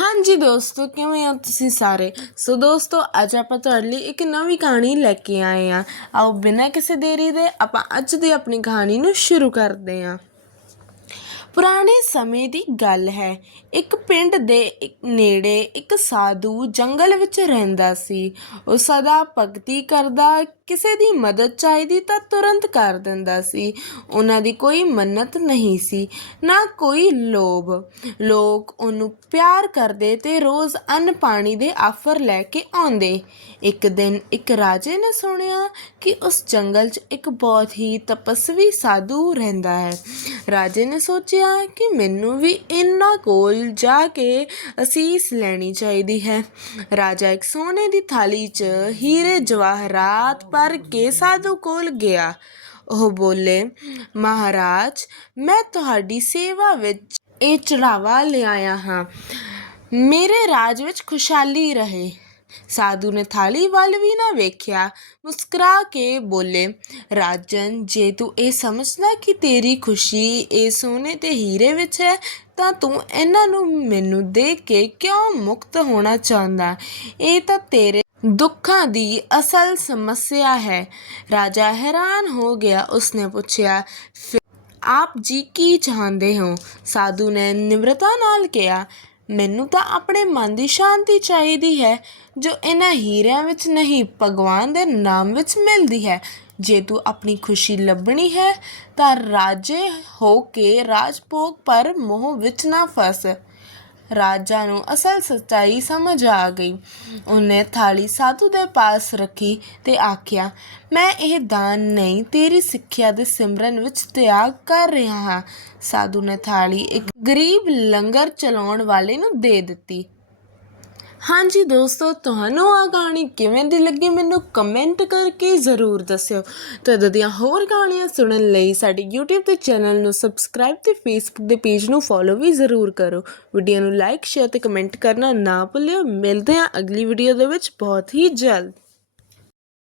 ਹਾਂਜੀ ਦੋਸਤੋ, ਕਿਵੇਂ ਹੋ ਤੁਸੀਂ ਸਾਰੇ? ਸੋ ਦੋਸਤੋ, ਅੱਜ ਆਪਾਂ ਤੁਹਾਡੇ ਲਈ ਇੱਕ ਨਵੀਂ ਕਹਾਣੀ ਲੈ ਕੇ ਆਏ ਹਾਂ। ਆਓ ਬਿਨਾਂ ਕਿਸੇ ਦੇਰੀ ਦੇ ਆਪਾਂ ਅੱਜ ਦੀ ਆਪਣੀ ਕਹਾਣੀ ਨੂੰ ਸ਼ੁਰੂ ਕਰਦੇ ਹਾਂ। ਪੁਰਾਣੇ ਸਮੇਂ ਦੀ ਗੱਲ ਹੈ। ਇੱਕ ਪਿੰਡ ਦੇ ਇੱਕ- ਨੇੜੇ ਇੱਕ ਸਾਧੂ ਜੰਗਲ ਵਿੱਚ ਰਹਿੰਦਾ ਸੀ। ਉਹ ਸਦਾ ਭਗਤੀ ਕਰਦਾ, ਕਿਸੇ ਦੀ ਮਦਦ ਚਾਹੀਦੀ ਤਾਂ ਤੁਰੰਤ ਕਰ ਦਿੰਦਾ ਸੀ। ਉਹਨਾਂ ਦੀ ਕੋਈ ਮੰਨਤ ਨਹੀਂ ਸੀ, ਨਾ ਕੋਈ ਲੋਭ। ਲੋਕ ਉਹਨੂੰ ਪਿਆਰ ਕਰਦੇ ਤੇ ਰੋਜ਼ ਅੰਨ ਪਾਣੀ ਦੇ ਆਫਰ ਲੈ ਕੇ ਆਉਂਦੇ। ਇੱਕ ਦਿਨ ਇੱਕ ਰਾਜੇ ਨੇ ਸੁਣਿਆ ਕਿ ਉਸ ਜੰਗਲ 'ਚ ਇੱਕ ਬਹੁਤ ਹੀ ਤਪਸਵੀ ਸਾਧੂ ਰਹਿੰਦਾ ਹੈ। ਰਾਜੇ ਨੇ ਸੋਚਿਆ ਕਿ ਮੈਨੂੰ ਵੀ ਇਹਨਾਂ ਕੋਲ ਜਾ ਕੇ ਅਸੀਸ ਲੈਣੀ ਚਾਹੀਦੀ ਹੈ। ਰਾਜਾ ਇੱਕ ਸੋਨੇ ਦੀ ਥਾਲੀ 'ਚ ਹੀਰੇ ਜਵਾਹਰਾਤ ਭਰ ਕੇ ਸਾਧੂ ਕੋਲ ਗਿਆ। ਉਹ ਬੋਲੇ, ਮਹਾਰਾਜ, ਮੈਂ ਤੁਹਾਡੀ ਸੇਵਾ ਵਿੱਚ ਇਹ ਚੜਾਵਾ ਲਿਆਇਆ ਹਾਂ। ਮੇਰੇ ਰਾਜ ਵਿੱਚ ਖੁਸ਼ਹਾਲੀ ਰਹੇ। ਸਾਧੂ ਨੇ ਥਾਲੀ ਵੱਲ ਵੀ ਨਾ ਵੇਖਿਆ। ਮੁਸਕਰਾ ਕੇ ਬੋਲੇ, ਰਾਜਨ, ਜੇ ਤੂੰ ਇਹ ਸਮਝਦਾ ਕਿ ਤੇਰੀ ਖੁਸ਼ੀ ਇਹ ਸੋਨੇ ਤੇ ਹੀਰੇ ਵਿੱਚ ਹੈ, ਤਾਂ ਤੂੰ ਇਹਨਾਂ ਨੂੰ ਮੈਨੂੰ ਦੇ ਕੇ ਕਿਉਂ ਮੁਕਤ ਹੋਣਾ ਚਾਹੁੰਦਾ? ਇਹ ਤਾਂ ਤੇਰੇ ਦੁੱਖਾਂ ਦੀ ਅਸਲ ਸਮੱਸਿਆ ਹੈ। ਰਾਜਾ ਹੈਰਾਨ ਹੋ ਗਿਆ। ਉਸਨੇ ਪੁੱਛਿਆ ਆਪ ਜੀ ਕੀ ਚਾਹੁੰਦੇ ਹੋ? ਸਾਧੂ ਨੇ ਨਿਮਰਤਾ ਨਾਲ ਕਿਹਾ ਮੈਨੂੰ ਤਾਂ ਆਪਣੇ ਮਨ ਦੀ ਸ਼ਾਂਤੀ ਚਾਹੀਦੀ ਹੈ, ਜੋ ਇਹਨਾਂ ਹੀਰਿਆਂ ਵਿੱਚ ਨਹੀਂ, ਭਗਵਾਨ ਦੇ ਨਾਮ ਵਿੱਚ ਮਿਲਦੀ ਹੈ। ਜੇ ਤੂੰ ਆਪਣੀ ਖੁਸ਼ੀ ਲੱਭਣੀ ਹੈ, ਤਾਂ ਰਾਜੇ ਹੋ ਕੇ ਰਾਜਭੋਗ ਪਰ ਮੋਹ ਵਿੱਚ ਨਾ ਫਸ। ਰਾਜਾ ਨੂੰ ਅਸਲ ਸੱਚਾਈ ਸਮਝ ਆ ਗਈ। ਉਹਨੇ ਥਾਲੀ ਸਾਧੂ ਦੇ ਪਾਸ ਰੱਖੀ ਤੇ ਆਖਿਆ, ਮੈਂ ਇਹ ਦਾਨ ਨਹੀਂ ਤੇਰੀ ਸਿੱਖਿਆ ਦੇ ਸਿਮਰਨ ਵਿੱਚ ਤਿਆਗ ਕਰ ਰਿਹਾ ਹਾਂ। ਸਾਧੂ ਨੇ ਥਾਲੀ ਇੱਕ ਗਰੀਬ ਲੰਗਰ ਚਲਾਉਣ ਵਾਲੇ ਨੂੰ ਦੇ ਦਿੱਤੀ। ਹਾਂਜੀ ਦੋਸਤੋ, ਤੁਹਾਨੂੰ ਆ ਕਹਾਣੀ ਕਿਵੇਂ ਦੀ ਲੱਗੀ ਮੈਨੂੰ ਕਮੈਂਟ ਕਰਕੇ ਜ਼ਰੂਰ ਦੱਸਿਓ। ਤੇ ਇੱਦਾਂ ਦੀਆਂ ਹੋਰ ਕਹਾਣੀਆਂ ਸੁਣਨ ਲਈ ਸਾਡੇ YouTube ਦੇ ਚੈਨਲ ਨੂੰ ਸਬਸਕ੍ਰਾਈਬ ਤੇ Facebook ਦੇ ਪੇਜ ਨੂੰ ਫੋਲੋ ਵੀ ਜ਼ਰੂਰ ਕਰੋ। ਵੀਡੀਓ ਨੂੰ ਲਾਈਕ ਸ਼ੇਅਰ ਤੇ ਕਮੈਂਟ ਕਰਨਾ ਨਾ ਭੁੱਲਿਓ। ਮਿਲਦੇ ਹਾਂ ਅਗਲੀ ਵੀਡੀਓ ਦੇ ਵਿੱਚ। ਬਹੁਤ ਹੀ ਜਲਦ।